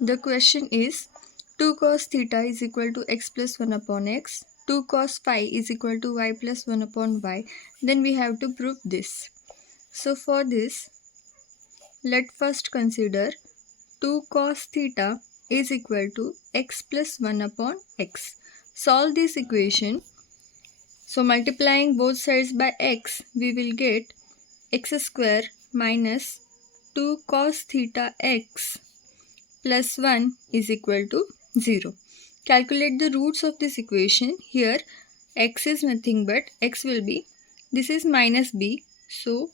The question is 2 cos theta is equal to x plus 1 upon x, 2 cos phi is equal to y plus 1 upon y. Then we have to prove this. So for this, let first consider 2 cos theta is equal to x plus 1 upon x. Solve this equation. So multiplying both sides by x, we will get x square minus 2 cos theta x plus 1 is equal to 0. Calculate the roots of this equation. Here x is nothing but x will be, this is minus b, so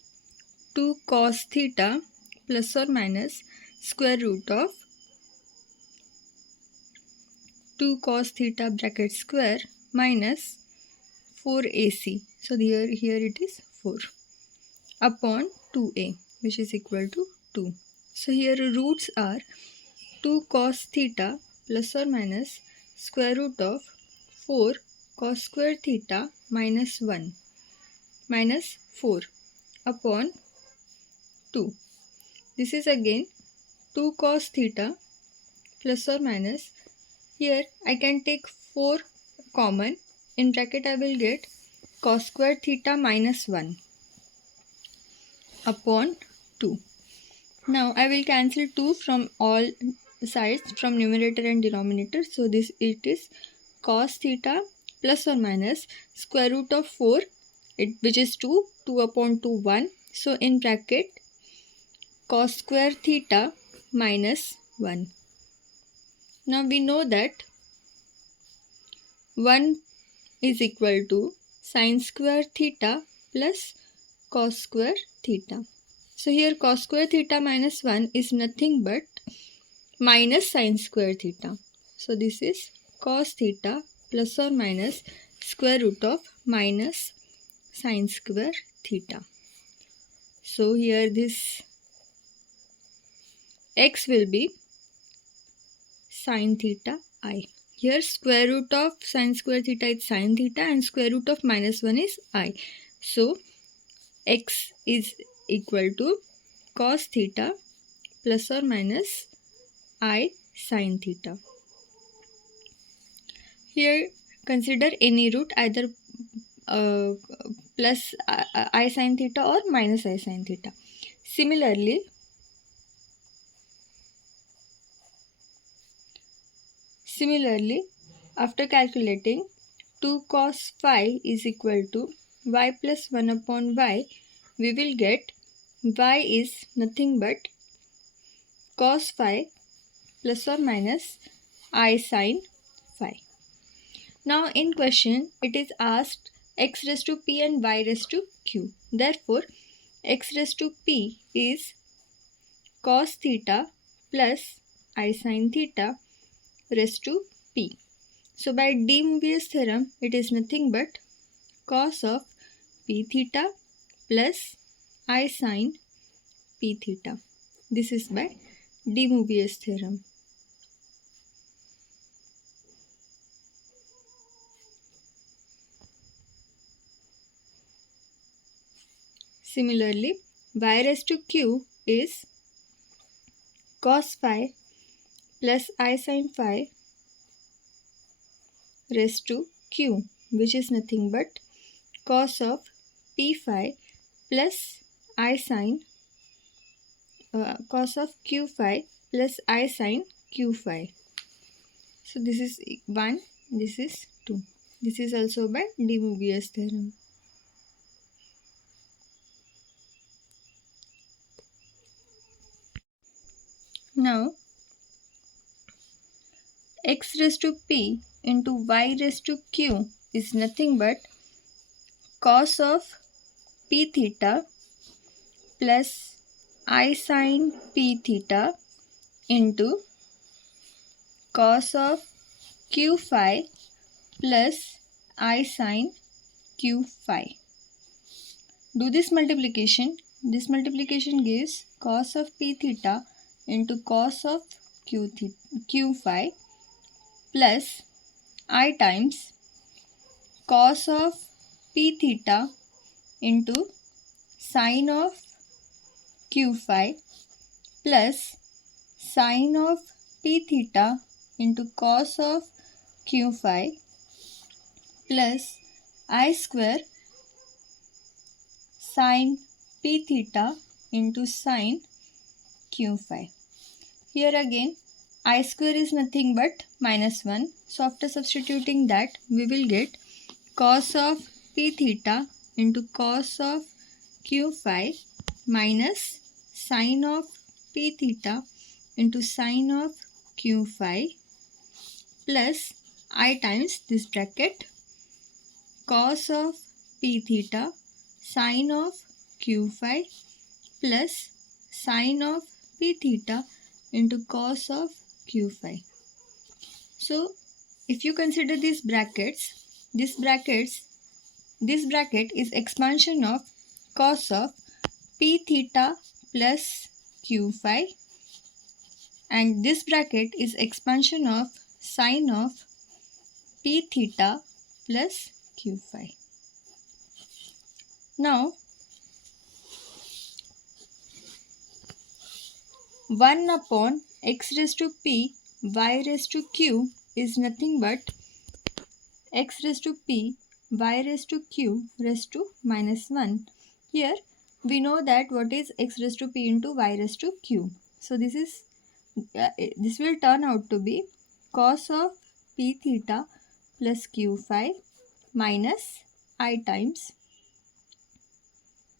2 cos theta plus or minus square root of 2 cos theta bracket square minus 4ac. So here it is 4 upon 2a, which is equal to 2. So here roots are 2 cos theta plus or minus square root of 4 cos square theta minus 1 minus 4 upon 2. This is again 2 cos theta plus or minus, here I can take 4 common, in bracket I will get cos square theta minus 1 upon 2. Now I will cancel 2 from all sides, from numerator and denominator. So this it is cos theta plus or minus square root of 4, which is 2, 2 upon 2, 1. So in bracket cos square theta minus 1. Now we know that 1 is equal to sin square theta plus cos square theta. So here cos square theta minus 1 is nothing but minus sin square theta. So this is cos theta plus or minus square root of minus sin square theta. So here this x will be sin theta I. Here square root of sin square theta is sin theta and square root of minus 1 is I. So x is equal to cos theta plus or minus I sin theta. Here consider any root, either plus I sin theta or minus I sin theta. Similarly, after calculating 2 cos phi is equal to y plus 1 upon y, we will get y is nothing but cos phi plus or minus I sin phi. Now in question it is asked x raised to p and y raised to q. Therefore x raised to p is cos theta plus I sin theta raised to p. So by de Moivre's theorem it is nothing but cos of p theta plus I sin p theta. This is by de Moivre's theorem. Similarly, y raised to q is cos phi plus I sin phi raised to q, which is nothing but cos of p phi plus I sin cos of q phi plus I sin q phi. So this is 1, this is 2. This is also by de Moivre's theorem. Now x raised to p into y raised to q is nothing but cos of p theta plus I sin p theta into cos of q phi plus I sin q phi. Do this multiplication. This multiplication gives cos of p theta into cos of q phi plus I times cos of p theta into sin of q phi plus sin of p theta into cos of q phi plus I square sin p theta into sin q phi. Here again I square is nothing but minus 1. So after substituting that we will get cos of p theta into cos of q phi minus sin of p theta into sin of q phi plus I times this bracket cos of p theta sin of q phi plus sin of p theta into cos of q phi. So if you consider these brackets, this bracket is expansion of cos of p theta plus q phi, and this bracket is expansion of sin of p theta plus q phi. Now 1 upon x raised to p y raised to q is nothing but x raised to p y raised to q raised to minus 1. Here we know that what is x raised to p into y raised to q. So this will turn out to be cos of p theta plus q phi minus I times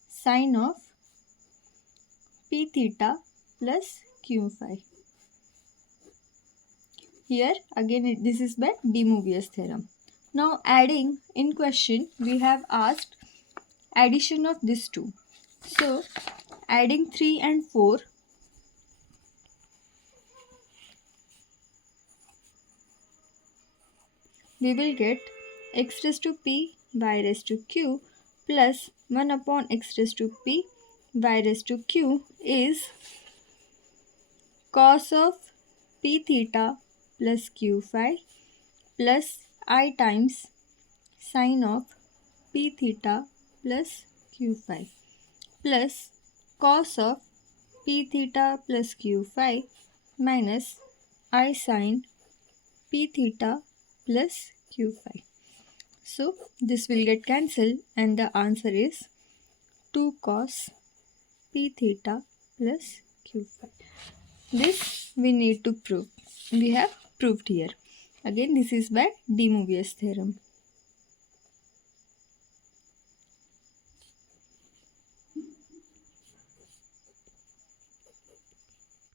sin of p theta plus q phi. Here again this is by de Moivre's theorem. Now adding, in question we have asked addition of these two. So adding 3 and 4, we will get x raised to p y raised to q plus 1 upon x raised to p y raised to q is cos of p theta plus q phi plus I times sin of p theta plus q phi plus cos of p theta plus q phi minus I sin p theta plus q phi. So this will get cancelled and the answer is 2 cos p theta plus q phi. This we need to prove. We have proved here. Again this is by de Moivre's theorem.